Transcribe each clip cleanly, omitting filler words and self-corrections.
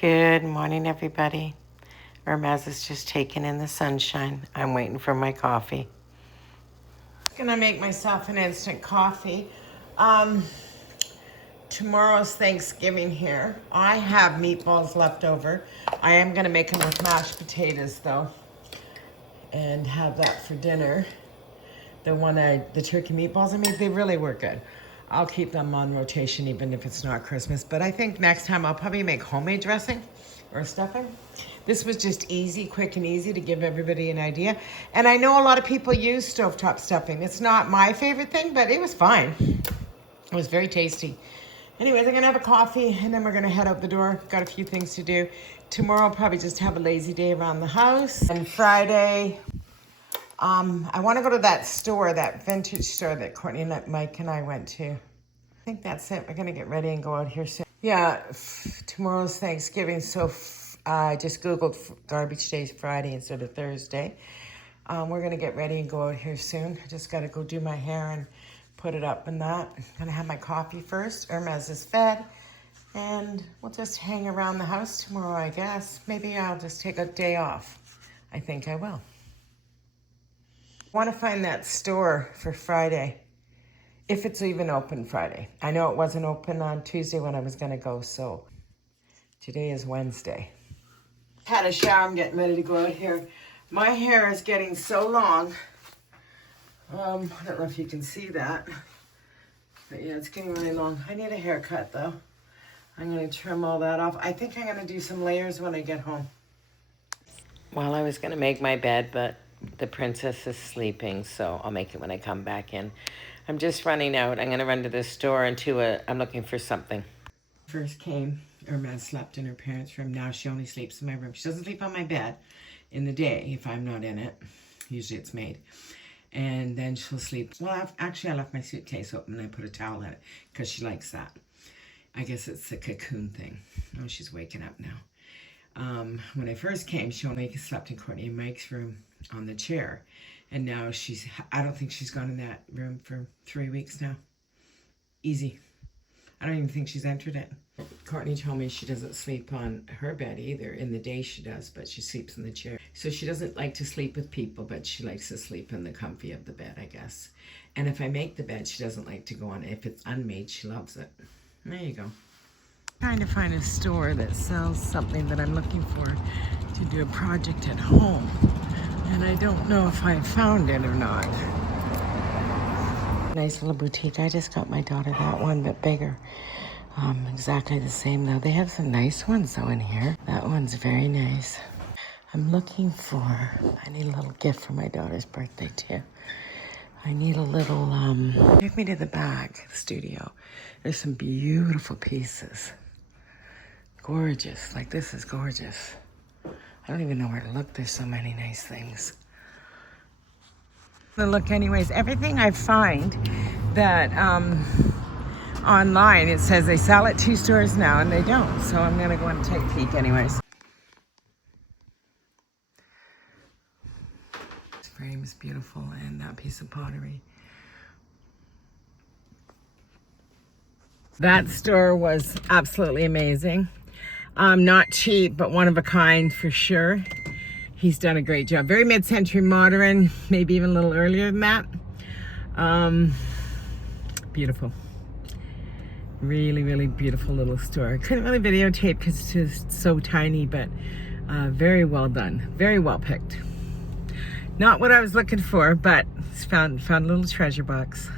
Good morning, everybody. Hermes is just taking in the sunshine. I'm waiting for my coffee. I'm gonna make myself an instant coffee. Tomorrow's Thanksgiving here. I have meatballs left over. I am gonna make them with mashed potatoes though, and have that for dinner. The turkey meatballs I made, they really were good. I'll keep them on rotation even if it's not Christmas. But I think next time I'll probably make homemade dressing or stuffing. This was just easy, quick and easy to give everybody an idea. And I know a lot of people use stovetop stuffing. It's not my favorite thing, but it was fine. It was very tasty. Anyways, I'm gonna have a coffee and then we're gonna head out the door. Got a few things to do. Tomorrow I'll probably just have a lazy day around the house. And Friday, I want to go to that store, that vintage store that Courtney and Mike and I went to. I think that's it. We're going to get ready and go out here soon. Yeah, tomorrow's Thanksgiving, so I just Googled garbage days Friday instead of Thursday. We're going to get ready and go out here soon. I just got to go do my hair and put it up and that. I'm going to have my coffee first. Hermes is fed. And we'll just hang around the house tomorrow, I guess. Maybe I'll just take a day off. I think I will. I want to find that store for Friday, if it's even open Friday. I know it wasn't open on Tuesday when I was going to go, so today is Wednesday. Had a shower, I'm getting ready to go out here. My hair is getting so long. I don't know if you can see that, but yeah, it's getting really long. I need a haircut though. I'm going to trim all that off. I think I'm going to do some layers when I get home. Well, I was going to make my bed, but the princess is sleeping, so I'll make it when I come back in. I'm just running out. I'm going to run to the store and I'm looking for something. First came, Hermes slept in her parents' room. Now she only sleeps in my room. She doesn't sleep on my bed in the day if I'm not in it. Usually it's made. And then she'll sleep. Well, actually, I left my suitcase open and I put a towel in it because she likes that. I guess it's the cocoon thing. Oh, she's waking up now. When I first came, she only slept in Courtney and Mike's room on the chair. And now I don't think she's gone in that room for 3 weeks now. Easy. I don't even think she's entered it. Courtney told me she doesn't sleep on her bed either. In the day she does, but she sleeps in the chair. So she doesn't like to sleep with people, but she likes to sleep in the comfy of the bed, I guess. And if I make the bed, she doesn't like to go on it. If it's unmade, she loves it. There you go. Trying to find a store that sells something that I'm looking for to do a project at home. And I don't know if I found it or not. Nice little boutique. I just got my daughter that one, but bigger. Exactly the same though. They have some nice ones though in here. That one's very nice. I'm looking for, I need a little gift for my daughter's birthday too. I need a little, take me to the back, the studio. There's some beautiful pieces. Gorgeous, like this is gorgeous. I don't even know where to look. There's so many nice things. I'm gonna look anyways. Everything I find that online, it says they sell at 2 stores now and they don't. So I'm gonna go and take a peek anyways. This frame is beautiful and that piece of pottery. That store was absolutely amazing. Not cheap, but one of a kind for sure. He's done a great job. Very mid-century modern, maybe even a little earlier than that. Beautiful. Really, really beautiful little store. Couldn't really videotape because it's just so tiny, but very well done. Very well picked. Not what I was looking for, but found a little treasure box.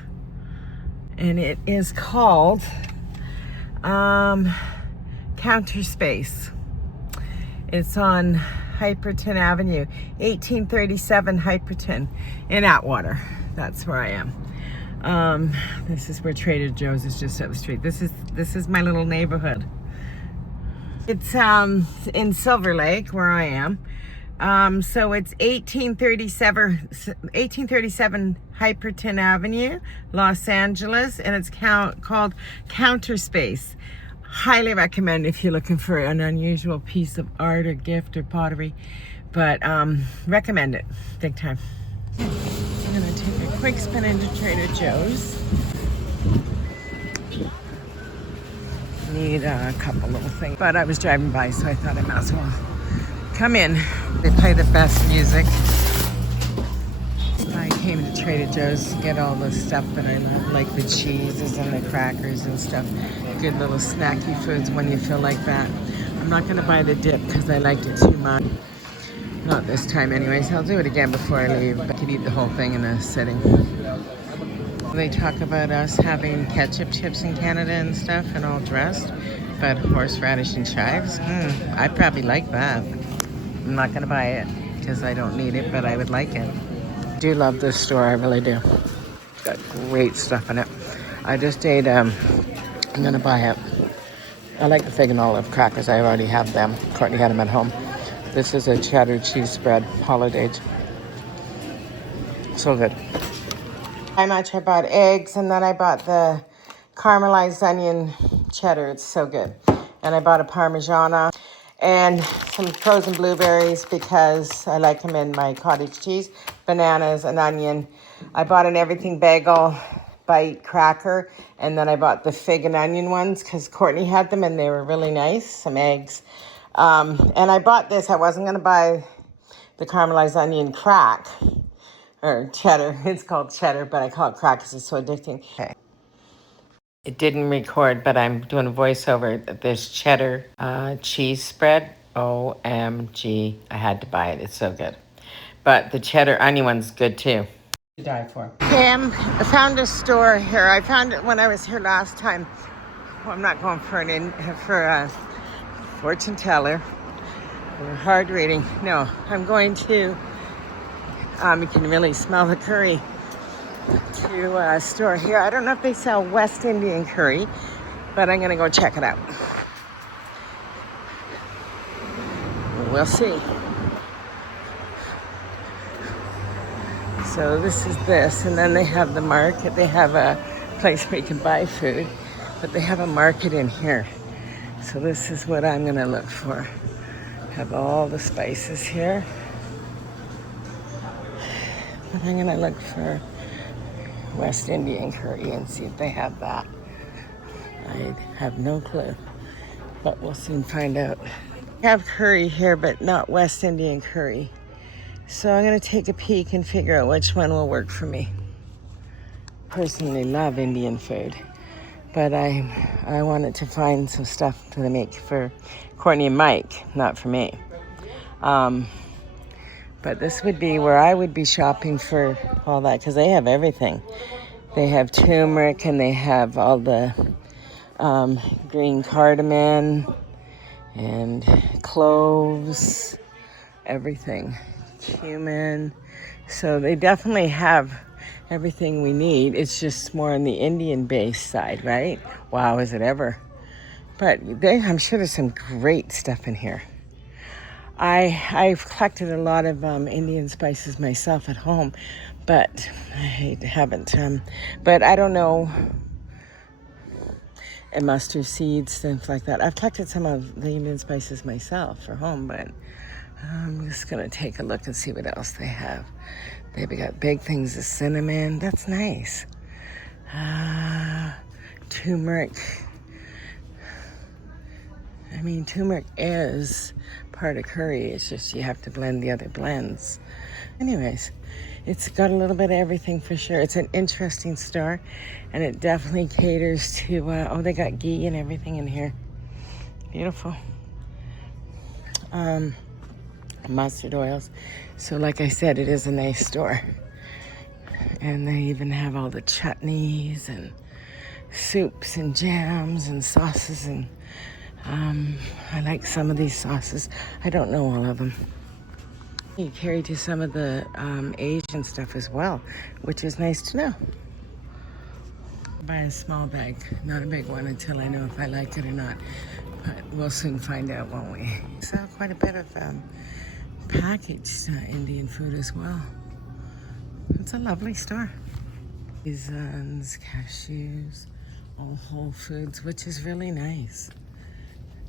And it is called Counter Space. It's on Hyperton Avenue, 1837 Hyperton in Atwater. That's where I am. This is where Trader Joe's is, just up the street. This is my little neighborhood. It's in Silver Lake where I am. So it's 1837 Hyperton Avenue, Los Angeles, and it's called Counter Space. Highly recommend if you're looking for an unusual piece of art or gift or pottery, but recommend it big time. I'm gonna take a quick spin into Trader Joe's. Need a couple little things. But I was driving by, so I thought I might as well come in. They play the best music. I came to Trader Joe's to get all the stuff that I love, like the cheeses and the crackers and stuff. Good little snacky foods when you feel like that. I'm not gonna buy the dip because I liked it too much. Not this time anyways. I'll do it again before I leave. I could eat the whole thing in a sitting. They talk about us having ketchup chips in Canada and stuff and all dressed, but horseradish and chives, I'd probably like that. I'm not gonna buy it because I don't need it, but I would like it. I do love this store, I really do. It's got great stuff in it. I just ate, I'm gonna buy it. I like the fig and olive crackers, I already have them. Courtney had them at home. This is a cheddar cheese spread, holiday. So good. I bought eggs, and then I bought the caramelized onion cheddar. It's so good. And I bought a Parmigiana and some frozen blueberries because I like them in my cottage cheese, bananas, and onion. I bought an everything bagel bite cracker, and then I bought the fig and onion ones because Courtney had them and they were really nice. Some eggs. And I bought this. I wasn't going to buy the caramelized onion crack. Or cheddar. It's called cheddar, but I call it crack because it's so addicting. Okay. It didn't record, but I'm doing a voiceover. This cheddar cheese spread. OMG. I had to buy it. It's so good. But the cheddar onion one's good too. To die for. Okay, I found a store here. I found it when I was here last time. Well, I'm not going for a fortune teller or hard reading. No, I'm going to. You can really smell the curry to a store here. I don't know if they sell West Indian curry, but I'm going to go check it out. We'll see. So this is this, and then they have the market. They have a place where you can buy food, but they have a market in here. So this is what I'm going to look for. Have all the spices here. But I'm gonna look for West Indian curry and see if they have that. I have no clue, but we'll soon find out. I have curry here, but not West Indian curry. So I'm gonna take a peek and figure out which one will work for me. Personally love Indian food, but I wanted to find some stuff to make for Courtney and Mike, not for me. But this would be where I would be shopping for all that because they have everything. They have turmeric and they have all the green cardamom and cloves, everything, cumin. So they definitely have everything we need. It's just more on the Indian-based side, right? Wow, is it ever? But I'm sure there's some great stuff in here. I've collected a lot of Indian spices myself at home, but I haven't. But I don't know, and mustard seeds, things like that. I've collected some of the Indian spices myself for home, but I'm just going to take a look and see what else they have. They've got big things of cinnamon. That's nice. Turmeric. I mean, turmeric is part of curry. It's just you have to blend the other blends. Anyways, it's got a little bit of everything for sure. It's an interesting store, and it definitely caters to, they got ghee and everything in here. Beautiful. Mustard oils. So like I said, it is a nice store. And they even have all the chutneys and soups and jams and sauces and I like some of these sauces. I don't know all of them. You carry to some of the Asian stuff as well, which is nice to know. Buy a small bag, not a big one until I know if I like it or not. But we'll soon find out, won't we? Sell quite a bit of packaged Indian food as well. It's a lovely store. Raisins, cashews, all whole foods, which is really nice.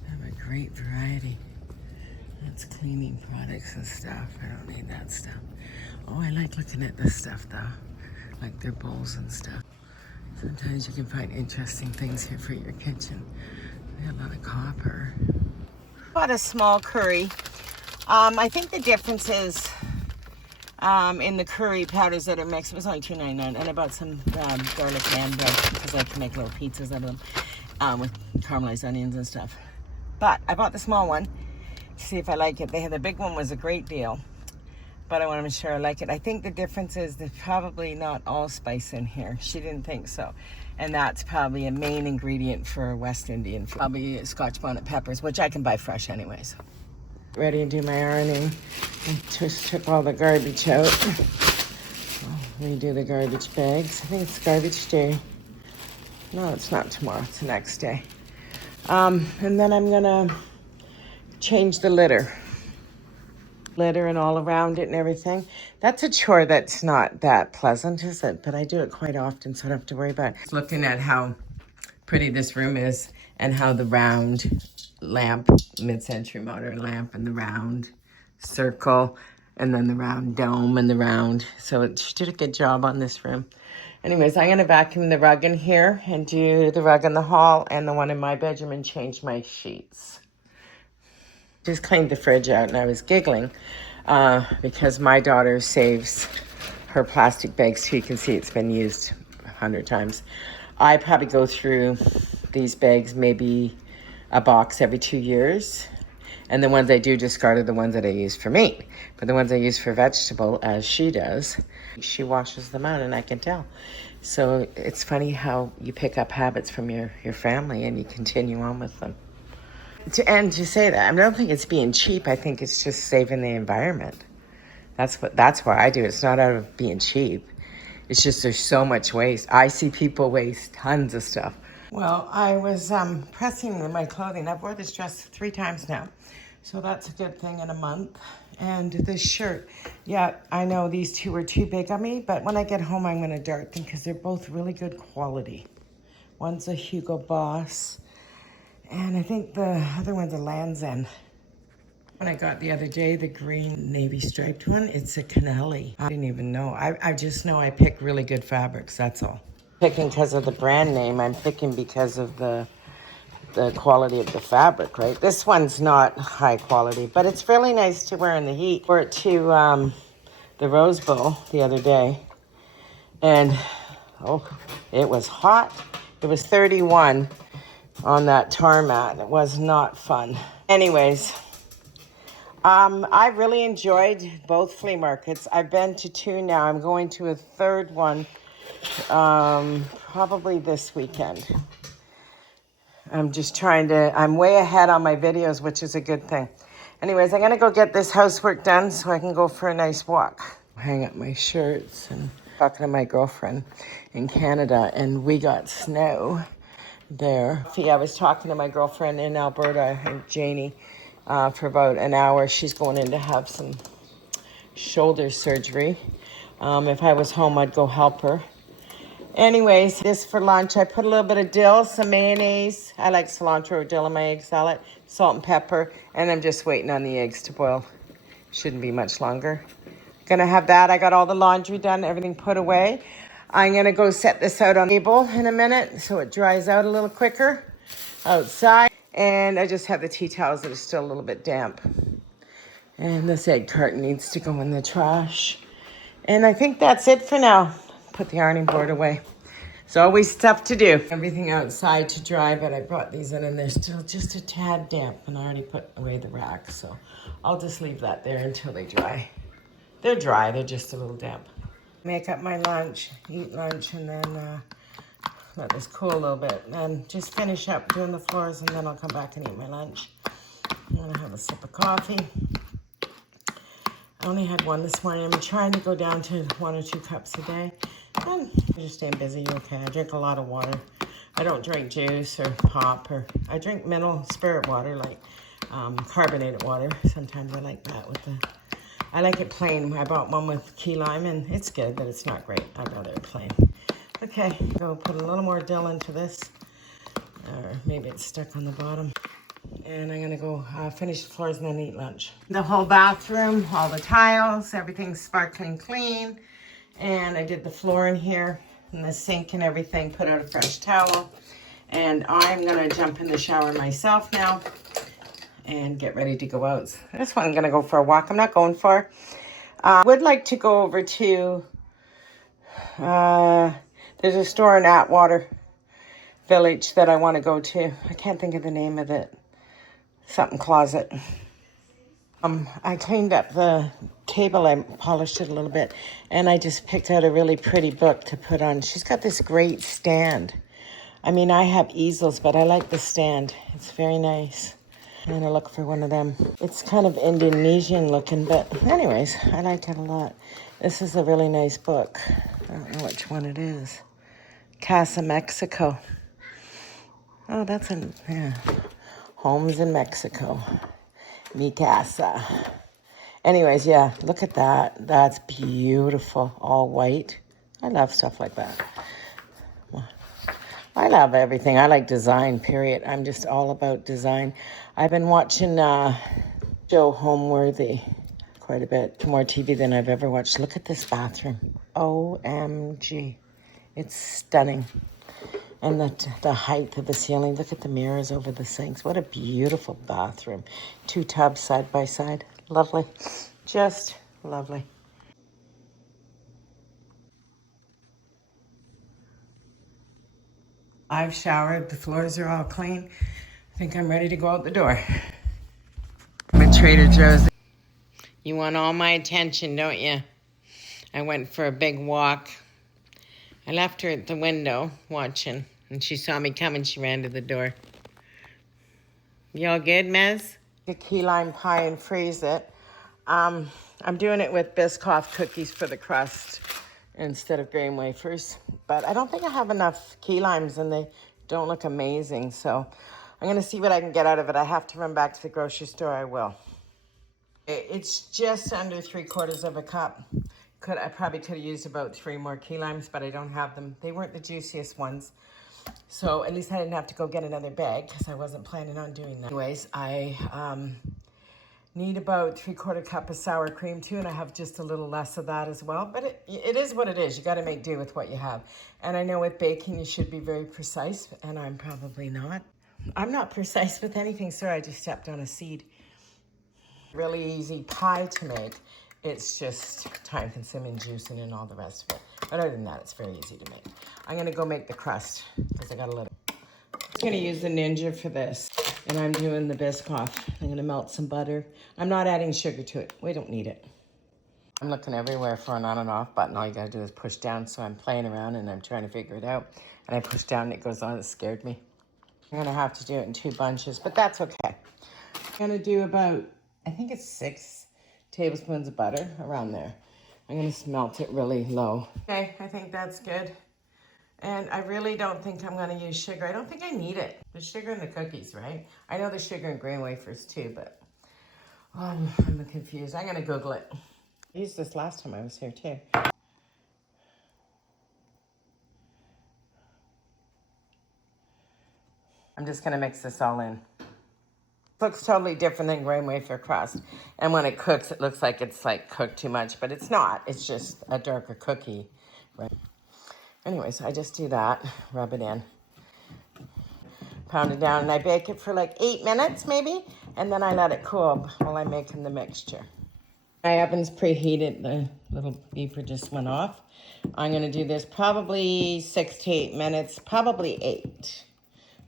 Have a great variety. That's cleaning products and stuff. I don't need that stuff. Oh, I like looking at this stuff though. Like their bowls and stuff. Sometimes you can find interesting things here for your kitchen. A lot of copper. Bought a small curry. I think the difference is in the curry powders that are mixed. It was only $2.99, and I bought some garlic naan bread because I can make little pizzas out of them with caramelized onions and stuff. But I bought the small one to see if I like it. The big one was a great deal, but I want to make sure I like it. I think the difference is there's probably not allspice in here. She didn't think so. And that's probably a main ingredient for West Indian food. Probably Scotch bonnet peppers, which I can buy fresh anyways. Ready to do my ironing. I just took all the garbage out. I'll redo the garbage bags. I think it's garbage day. No, it's not tomorrow. It's the next day. And then I'm gonna change the litter and all around it and everything. That's a chore that's not that pleasant, is it? But I do it quite often, so I don't have to worry about it. Looking at how pretty this room is and how the round lamp, mid-century modern lamp, and the round circle, and then the round dome and the round. So she did a good job on this room. Anyways, I'm gonna vacuum the rug in here and do the rug in the hall and the one in my bedroom and change my sheets. Just cleaned the fridge out and I was giggling because my daughter saves her plastic bags so you can see it's been used 100 times. I probably go through these bags maybe a box every 2 years. And the ones I do discard are the ones that I use for meat. But the ones I use for vegetable, as she does, she washes them out and I can tell. So it's funny how you pick up habits from your family and you continue on with them. And to say that, I don't think it's being cheap. I think it's just saving the environment. That's why I do it. It's not out of being cheap. It's just there's so much waste. I see people waste tons of stuff. Well, I was pressing my clothing. I've worn this dress 3 times now. So that's a good thing in a month. And this shirt, yeah, I know these 2 were too big on me, but when I get home, I'm going to dart them because they're both really good quality. One's a Hugo Boss. And I think the other one's a Land's End. When I got the other day, the green navy striped one, it's a Canelli. I didn't even know. I just know I pick really good fabrics, that's all. Picking because of the brand name, I'm picking because of the quality of the fabric, right? This one's not high quality, but it's really nice to wear in the heat. Wore it to the Rose Bowl the other day, and it was hot. It was 31. On that tarmac. It was not fun. Anyways, I really enjoyed both flea markets. I've been to 2 now. I'm going to a 3rd one probably this weekend. I'm way ahead on my videos, which is a good thing. Anyways, I'm gonna go get this housework done so I can go for a nice walk. Hang up my shirts and talking to my girlfriend in Canada, and we got snow there. I was talking to my girlfriend in Alberta, Janie, for about an hour. She's going in to have some shoulder surgery. If I was home, I'd go help her. Anyways, this for lunch, I put a little bit of dill, some mayonnaise. I like cilantro or dill in my egg salad, salt and pepper, and I'm just waiting on the eggs to boil. Shouldn't be much longer. Gonna have that. I got all the laundry done, everything put away. I'm gonna go set this out on the table in a minute so it dries out a little quicker outside. And I just have the tea towels that are still a little bit damp. And this egg carton needs to go in the trash. And I think that's it for now. Put the ironing board away. There's always stuff to do. Everything outside to dry, but I brought these in and they're still just a tad damp. And I already put away the rack, so I'll just leave that there until they dry. They're dry, they're just a little damp. Make up my lunch, eat lunch, and then let this cool a little bit. And just finish up doing the floors, and then I'll come back and eat my lunch. I'm gonna have a sip of coffee. I only had 1 this morning. I'm trying to go down to 1 or 2 cups a day. I'm just staying busy, okay. I drink a lot of water. I don't drink juice or pop, or I drink mineral spirit water, like carbonated water. Sometimes I like that I like it plain. I bought one with key lime, and it's good, but it's not great. I'd rather it plain. Okay, go put a little more dill into this. Or maybe it's stuck on the bottom. And I'm gonna go finish the floors and then eat lunch. The whole bathroom, all the tiles, everything's sparkling clean. And I did the floor in here and the sink and everything, put out a fresh towel. And I'm gonna jump in the shower myself now and get ready to go out. This one I'm gonna go for a walk. I'm not going far. I would like to go over to, there's a store in Atwater Village that I want to go to. I can't think of the name of it. Something closet. I cleaned up the table. I polished it a little bit. And I just picked out a really pretty book to put on. She's got this great stand. I mean, I have easels, but I like the stand. It's very nice. I'm going to look for one of them. It's kind of Indonesian looking, but anyways, I like it a lot. This is a really nice book. I don't know which one it is. Casa Mexico. Oh, that's yeah. Homes in Mexico. Mi casa. Anyways, yeah, look at that. That's beautiful. All white. I love stuff like that. I love everything. I like design, period. I'm just all about design. I've been watching Joe Homeworthy quite a bit. More TV than I've ever watched. Look at this bathroom. OMG. It's stunning. And the height of the ceiling. Look at the mirrors over the sinks. What a beautiful bathroom. 2 tubs side by side. Lovely. Just lovely. I've showered. The floors are all clean. I think I'm ready to go out the door. I'm at Trader Joe's. You want all my attention, don't you? I went for a big walk. I left her at the window watching, and she saw me coming. She ran to the door. You all good, Mez? A key lime pie and freeze it. I'm doing it with Biscoff cookies for the crust instead of graham wafers. But I don't think I have enough key limes, and they don't look amazing. So I'm going to see what I can get out of it. I have to run back to the grocery store. I will. It's just under 3/4 of a cup. I probably could have used about 3 more key limes, but I don't have them. They weren't the juiciest ones. So at least I didn't have to go get another bag because I wasn't planning on doing that. Anyways, I need about 3/4 cup of sour cream too, and I have just a little less of that as well. But it is what it is. You got to make do with what you have. And I know with baking you should be very precise, and I'm probably not. I'm not precise with anything, sir. I just stepped on a seed. Really easy pie to make. It's just time consuming, juicing, and all the rest of it. But other than that, it's very easy to make. I'm gonna go make the crust because I got a little. I'm gonna use the Ninja for this, and I'm doing the Biscoff. I'm gonna melt some butter. I'm not adding sugar to it. We don't need it. I'm looking everywhere for an on and off button. All you gotta do is push down. So I'm playing around and I'm trying to figure it out. And I push down and it goes on. It scared me. I'm gonna have to do it in 2 bunches, but that's okay. I'm gonna do about, I think it's 6 tablespoons of butter, around there. I'm gonna smelt it really low. Okay, I think that's good. And I really don't think I'm gonna use sugar. I don't think I need it. There's sugar in the cookies, right? I know there's sugar in graham wafers too, but I'm confused. I'm gonna Google it. I used this last time I was here too. I'm just gonna mix this all in. Looks totally different than graham wafer crust. And when it cooks, it looks like it's like cooked too much, but it's not. It's just a darker cookie. Right? Anyways, I just do that, rub it in, pound it down, and I bake it for like 8 minutes maybe, and then I let it cool while I'm making the mixture. My oven's preheated. The little beeper just went off. I'm gonna do this probably 6 to 8 minutes, probably 8.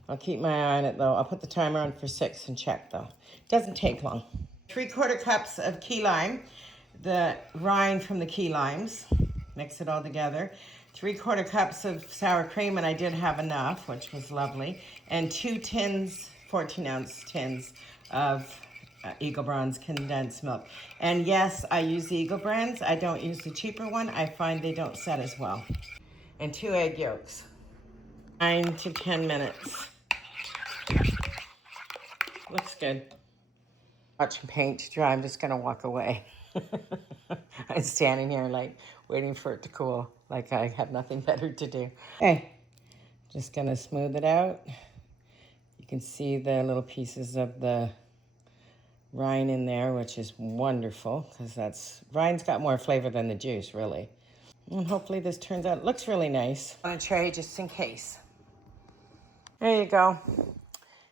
I'll keep my eye on it though. I'll put the timer on for 6 and check though. It doesn't take long. 3/4 cups of key lime, the rind from the key limes, mix it all together. 3/4 cups of sour cream, and I did have enough, which was lovely. And 2 tins, 14-ounce tins of Eagle Brand's condensed milk. And yes, I use the Eagle Brand's. I don't use the cheaper one. I find they don't set as well. And 2 egg yolks. 9 to 10 minutes. Looks good. Watching paint dry, I'm just gonna walk away. I'm standing here like waiting for it to cool, like I have nothing better to do. Okay, just gonna smooth it out. You can see the little pieces of the rind in there, which is wonderful because rind's got more flavor than the juice, really. And hopefully this turns out, it looks really nice. On a tray just in case. There you go.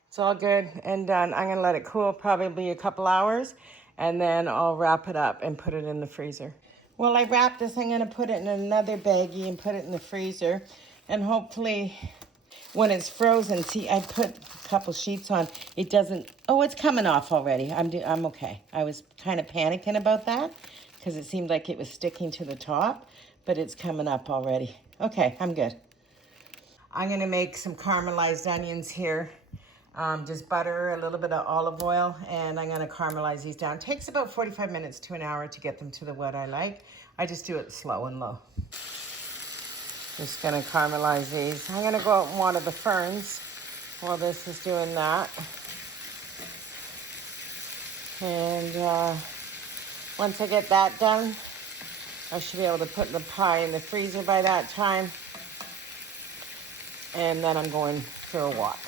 It's all good and done. I'm gonna let it cool probably a couple hours and then I'll wrap it up and put it in the freezer. Well, I wrapped this. I'm gonna put it in another baggie and put it in the freezer. And hopefully when it's frozen, see, I put a couple sheets on. It doesn't, oh, it's coming off already. I'm okay. I was kind of panicking about that because it seemed like it was sticking to the top, but it's coming up already. Okay, I'm good. I'm gonna make some caramelized onions here. Just butter, a little bit of olive oil, and I'm gonna caramelize these down. It takes about 45 minutes to an hour to get them to the what I like. I just do it slow and low. Just gonna caramelize these. I'm gonna go out and water the ferns while this is doing that. And once I get that done, I should be able to put the pie in the freezer by that time. And then I'm going for a walk.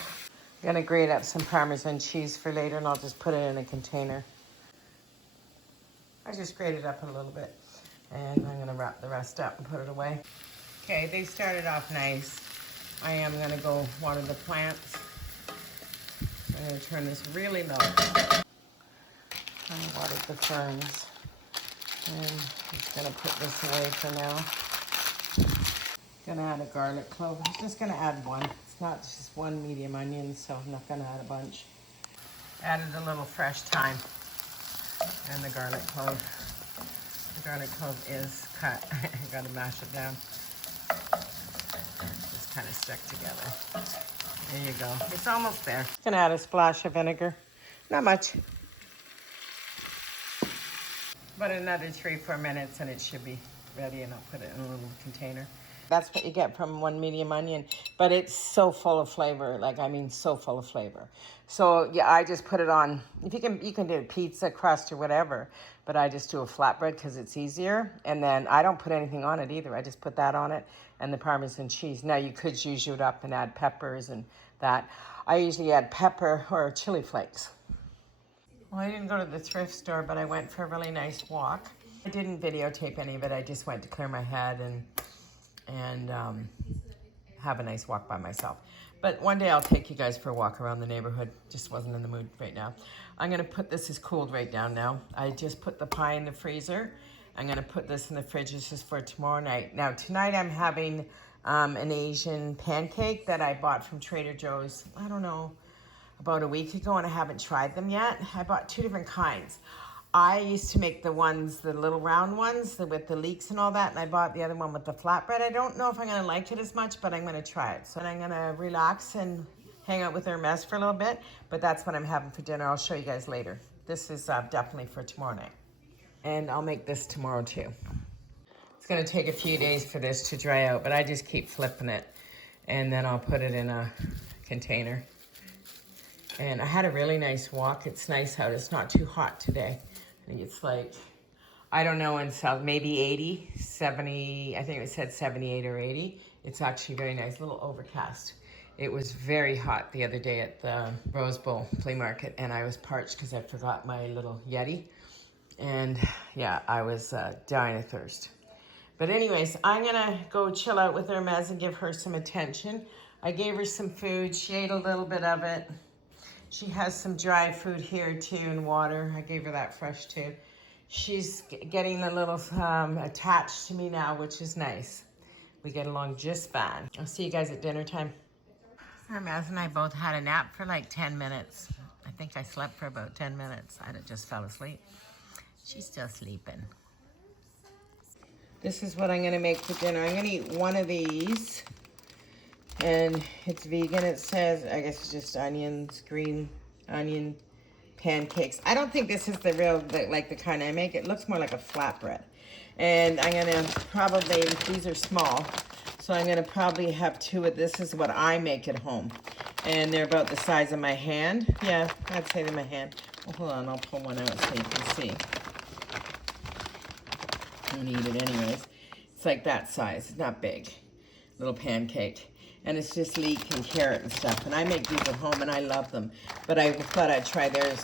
I'm gonna grate up some Parmesan cheese for later and I'll just put it in a container. I just grated up a little bit and I'm gonna wrap the rest up and put it away. Okay, they started off nice. I am gonna go water the plants. So I'm gonna turn this really low. I watered the ferns. And I'm just gonna put this away for now. Gonna add a garlic clove. I'm just gonna add one. It's not just one medium onion, so I'm not gonna add a bunch. Added a little fresh thyme and the garlic clove. The garlic clove is cut. I gotta mash it down. Just kind of stuck together. There you go. It's almost there. Gonna add a splash of vinegar. Not much. But another 3-4 minutes and it should be ready and I'll put it in a little container. That's what you get from one medium onion, but it's so full of flavor. Like, I mean, so full of flavor. So yeah, I just put it on. If you can do a pizza crust or whatever, but I just do a flatbread because it's easier. And then I don't put anything on it either. I just put that on it and the Parmesan cheese. Now you could use it up and add peppers and that. I usually add pepper or chili flakes. Well, I didn't go to the thrift store, but I went for a really nice walk. I didn't videotape any of it. I just went to clear my head and have a nice walk by myself. But one day I'll take you guys for a walk around the neighborhood. Just wasn't in the mood right now. I'm gonna put this, is cooled right down now. I just put the pie in the freezer. I'm gonna put this in the fridge. This is for tomorrow night. Now tonight I'm having an Asian pancake that I bought from Trader Joe's, I don't know, about a week ago, and I haven't tried them yet. I bought 2 different kinds. I used to make the little round ones with the leeks and all that, and I bought the other one with the flatbread. I don't know if I'm gonna like it as much, but I'm gonna try it. So I'm gonna relax and hang out with Hermes for a little bit, but that's what I'm having for dinner. I'll show you guys later. This is definitely for tomorrow night. And I'll make this tomorrow too. It's gonna take a few days for this to dry out, but I just keep flipping it, and then I'll put it in a container. And I had a really nice walk. It's nice out. It's not too hot today. I think it's like, I don't know, in South, maybe 80, 70, I think it said 78 or 80. It's actually very nice, a little overcast. It was very hot the other day at the Rose Bowl flea market, and I was parched because I forgot my little Yeti. And yeah, I was dying of thirst. But anyways, I'm gonna go chill out with Hermes and give her some attention. I gave her some food. She ate a little bit of it. She has some dry food here too and water. I gave her that fresh too. She's getting a little attached to me now, which is nice. We get along just fine. I'll see you guys at dinner time. Hermes and I both had a nap for like 10 minutes. I think I slept for about 10 minutes. I just fell asleep. She's still sleeping. This is what I'm gonna make for dinner. I'm gonna eat one of these. And it's vegan, it says. I guess it's just onions, green onion pancakes. I don't think this is the real, like the kind I make. It looks more like a flatbread. And I'm gonna probably, these are small, so I'm gonna probably have 2 of this. Is what I make at home. And they're about the size of my hand. Yeah, I'd say they're my hand. Well, hold on, I'll pull one out so you can see. I'm gonna eat it anyways. It's like that size, it's not big. Little pancake. And it's just leek and carrot and stuff. And I make these at home and I love them. But I thought I'd try theirs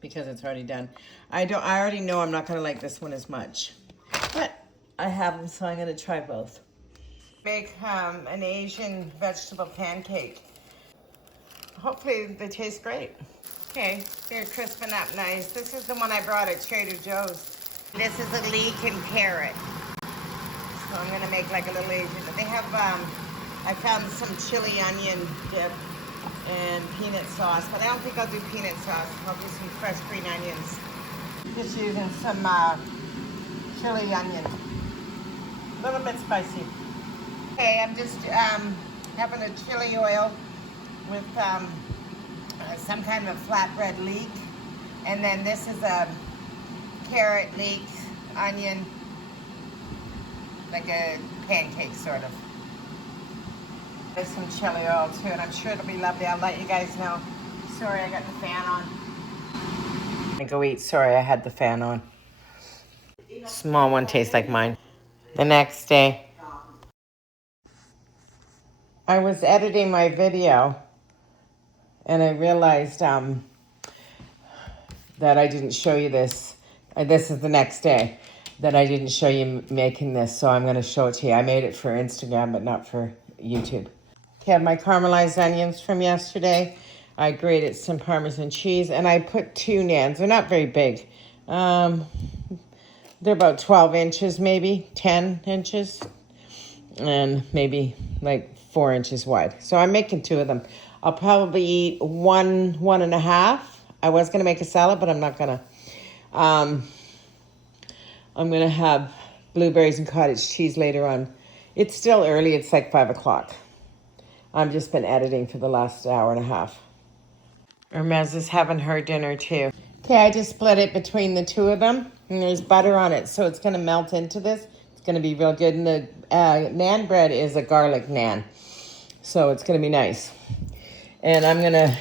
because it's already done. I already know I'm not gonna like this one as much. But I have them, so I'm gonna try both. Make an Asian vegetable pancake. hopefully they taste great. Okay, they're crisping up nice. This is the one I brought at Trader Joe's. This is a leek and carrot. So I'm gonna make like a little Asian. They have, I found some chili onion dip and peanut sauce, but I don't think I'll do peanut sauce. I'll do some fresh green onions. Just using some chili onion. A little bit spicy. Okay, I'm just having a chili oil with some kind of flatbread leek. And then this is a carrot, leek, onion, like a pancake sort of. There's some chili oil too, and I'm sure it'll be lovely. I'll let you guys know. Sorry, I got the fan on. I go eat. Sorry, I had the fan on. Small one tastes like mine. The next day, I was editing my video, and I realized that I didn't show you this. This is the next day that I didn't show you making this, so I'm going to show it to you. I made it for Instagram, but not for YouTube. Okay, I have my caramelized onions from yesterday. I grated some Parmesan cheese, and I put 2 nans. They're not very big. They're about 12 inches, maybe 10 inches, and maybe like 4 inches wide. So I'm making 2 of them. I'll probably eat one and a half. I was going to make a salad, but I'm not going to. I'm going to have blueberries and cottage cheese later on. It's still early. It's like 5 o'clock. I've just been editing for the last hour and a half. Hermes is having her dinner too. Okay, I just split it between the 2 of them. And there's butter on it, so it's going to melt into this. It's going to be real good. And the naan bread is a garlic naan. So it's going to be nice. And I'm going to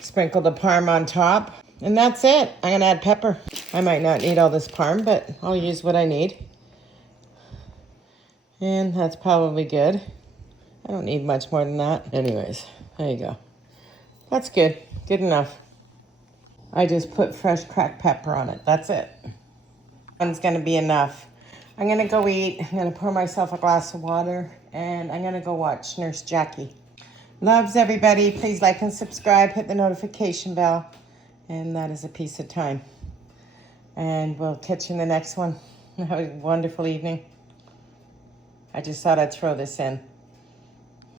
sprinkle the parm on top. And that's it. I'm going to add pepper. I might not need all this parm, but I'll use what I need. And that's probably good. I don't need much more than that. Anyways, there you go. That's good. Good enough. I just put fresh cracked pepper on it. That's it. One's going to be enough. I'm going to go eat. I'm going to pour myself a glass of water. And I'm going to go watch Nurse Jackie. Loves everybody. Please like and subscribe. Hit the notification bell. And that is a piece of time. And we'll catch you in the next one. Have a wonderful evening. I just thought I'd throw this in.